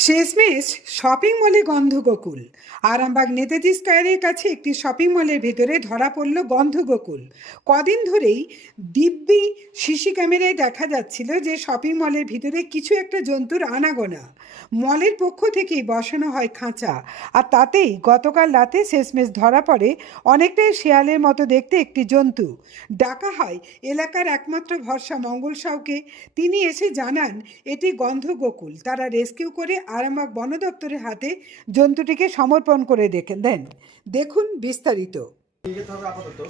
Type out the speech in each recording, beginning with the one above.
শেষমেশ শপিং মলে গন্ধগোকুল। আরামবাগ নেতাজি স্কোয়ারের কাছে একটি শপিং মলের ভেতরে ধরা পড়ল গন্ধগোকুল। কদিন ধরেই দিব্যি সিসি ক্যামেরায় দেখা যাচ্ছিল যে শপিং মলের ভিতরে কিছু একটা জন্তুর আনাগোনা। মলের পক্ষ থেকেই বসানো হয় খাঁচা। আর তাতেই গতকাল রাতে শেষমেশ ধরা পড়ে অনেকটাই শেয়ালের মতো দেখতে একটি জন্তু। ডাকা হয় এলাকার একমাত্র ভরসা মঙ্গল সাউকে। তিনি এসে জানান, এটি গন্ধগোকুল। তারা রেস্কিউ করে আরামবাগ বন দপ্তরের হাতে জন্তুটিকে সমর্পণ করে দেখে দেন দেখুন বিস্তারিত। নিয়ে যেতে হবে আপাতত।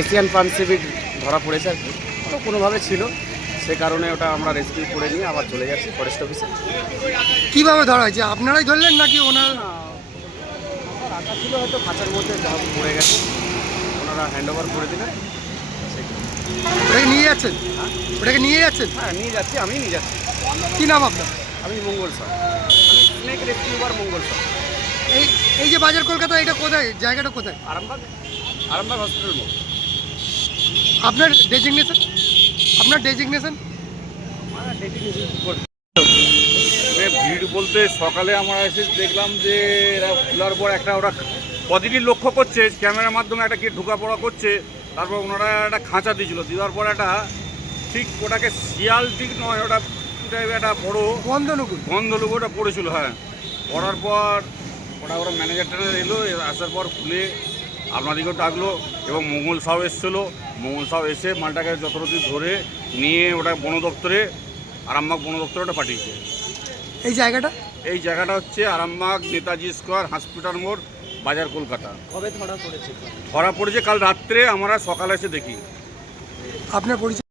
এশিয়ান পানসিভিক ধরা পড়েছে আর কি। তো কোনোভাবে ছিল সে কারণে ওটা আমরা রেস্কিউ করে নিয়ে আবার চলে যাচ্ছি ফরেস্ট অফিসে কীভাবে ধরা হয়েছে? আপনারাই ধরলেন নাকি ওনার? রাখা ছিল হয়তো খাঁচার মধ্যে যা পড়ে গেছে। ওনারা হ্যান্ড ওভার করে দিলেন। ওটাকে নিয়ে যাচ্ছেন? ওটাকে নিয়ে যাচ্ছেন? হ্যাঁ নিয়ে যাচ্ছি আমি নিয়ে যাচ্ছি। কী নাম আপনার? আমি মঙ্গল স্যার। আমি স্নেক রেস্কিউবার মঙ্গল স্যার। এই এই যে বাজার কলকাতা এটা কোথায়? জায়গাটা কোথায়? আরামবাগ আরামবাগ হসপিটাল মোড় আপনার ডেজিগনেশন আপনার ডেজিগনেশন ভিড় বলতে সকালে আমরা এসে দেখলাম যে এরা খোলার পর একটা ওরা কদিনই লক্ষ্য করছে ক্যামেরার মাধ্যমে একটা কি ঢোকা পড়া করছে তারপর ওনারা একটা খাঁচা দিয়েছিল। দেওয়ার পর একটা ঠিক ওটাকে শিয়াল ঠিক নয় ওটা একটা বড় বন্ধনুকুল গন্ধ লোক ওটা পড়েছিল হ্যাঁ। পড়ার পর ওটা ওরা ম্যানেজার ট্যানেজার এলো আসার পর খুলে আপনাদেরকেও ডাকলো এবং মঙ্গল সাউ এসেছিল। মঙ্গল সাউ এসে মালটাকে যতটুকু ধরে নিয়ে ওটা বন দপ্তরে আরামবাগ বন দপ্তরে ওটা পাঠিয়েছে। এই জায়গাটা? এই জায়গাটা হচ্ছে আরামবাগ নেতাজি স্কোয়ার হসপিটাল মোড় বাজার কলকাতা। কবে ধরা পড়েছে? ধরা পড়েছে কাল রাত্রে আমরা সকালে এসে দেখি। আপনার পরিচয়?